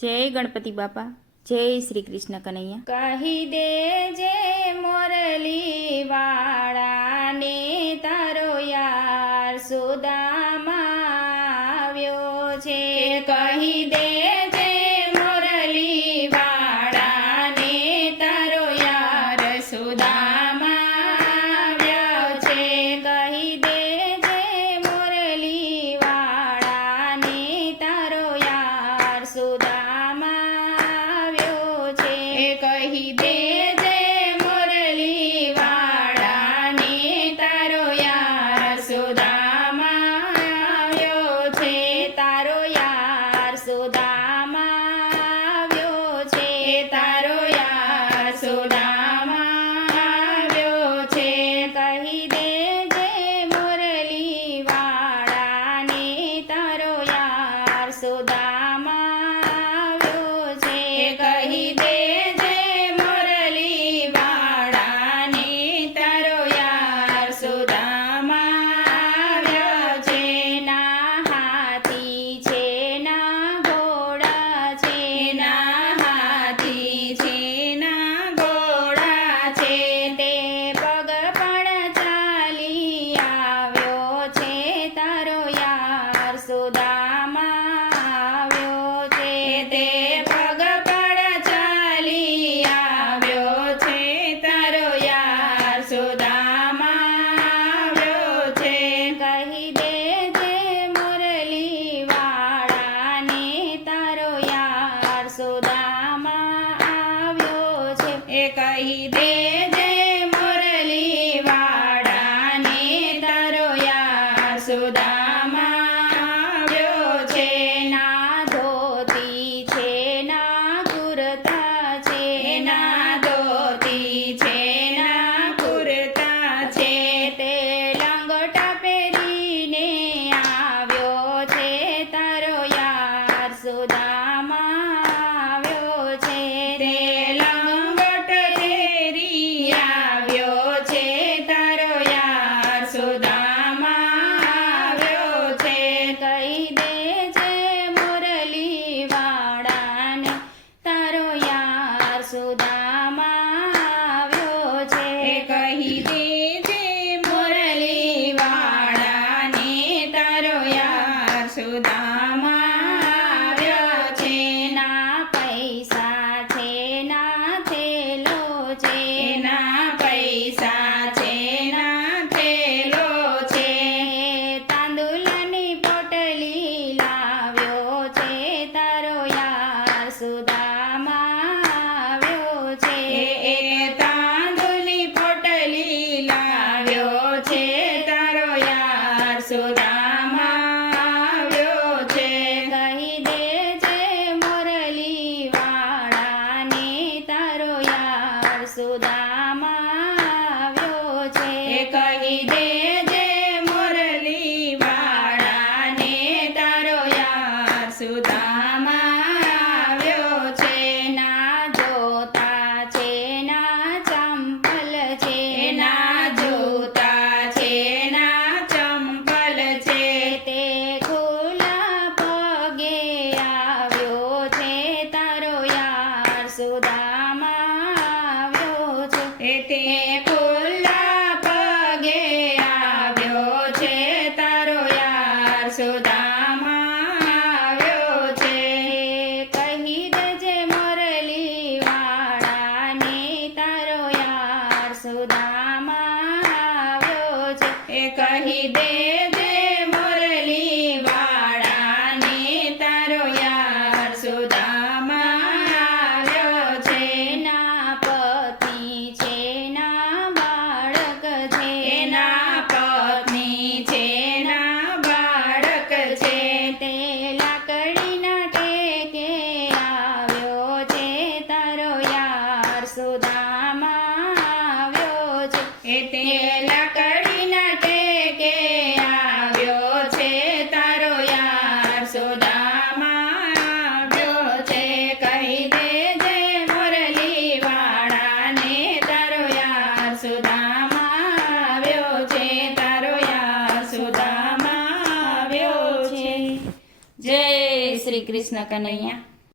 જય ગણપતિ બાપા, જય શ્રી કૃષ્ણ કનૈયા। કહી દે જે મોરલી વાળાને તારો યાર સુદામા આવ્યો છે। કહી દે જે મોરલી વાળાને તારો યાર સુદામા આવ્યો છે। કહી દે જે મોરલી વાળાને તારો યાર સુદામા કહી દે જે મોરલી વાળાને તારો યાર સુદામા આવ્યો છે। તારો યાર સુદામા આવ્યો છે। તારો યાર સુદામા આવ્યો છે। કહી દે જે મોરલી વાળાને તારો યાર સુદામા આવ્યો છે। કહી દે કહી દે જે મોરલી વાળાને તારો યાર સુદામા આવ્યો છે। ના ધોતી છે ના કુર્તા છે, ના ધોતી છે ના કુર્તા છે। તે લંગોટા પહેરીને આવ્યો છે તારો યાર સુદામા આવ્યો છે। તે સુદામા આવ્યો છે। કહી દે જે મોરલી વાળાને તારો યાર સુદામા આવ્યો છે। ના પૈસા છે ના થેલો છે, ના પૈસા છે ના થેલો છે। તાંદુલાની પોટલી લાવ્યો છે તારો યાર સુદામા સુદામા આવ્યો છે। કહી દે જે મોરલી વાળાને તારો યાર સુદામા આવ્યો છે। કહી દે જે મોરલી વાળાને તારો યાર સુદામા આવ્યો છે। ના જોતા છે ના ચંપલ છે, ના જોતા છે ના તે ખુલ્લા પગે આવ્યો છે તારો યાર સુદામા આવ્યો છે। તે ખુલ્લા પગે આવ્યો છે તારો યાર સુદામા આવ્યો છે। કહી દેજે મોરલી વાળાને તારો યાર સુદામા આવ્યો છે। કહી દે સુદામા આવ્યો છે। તે લાકડીના ટેકે આવ્યો છે તારો યાર સુદામા આવ્યો છે। કહી દે જે મોરલી વાળાને તારો યાર સુદામા આવ્યો છે। તારો યાર સુદામા આવ્યો છે। જય શ્રી કૃષ્ણ કનૈયા।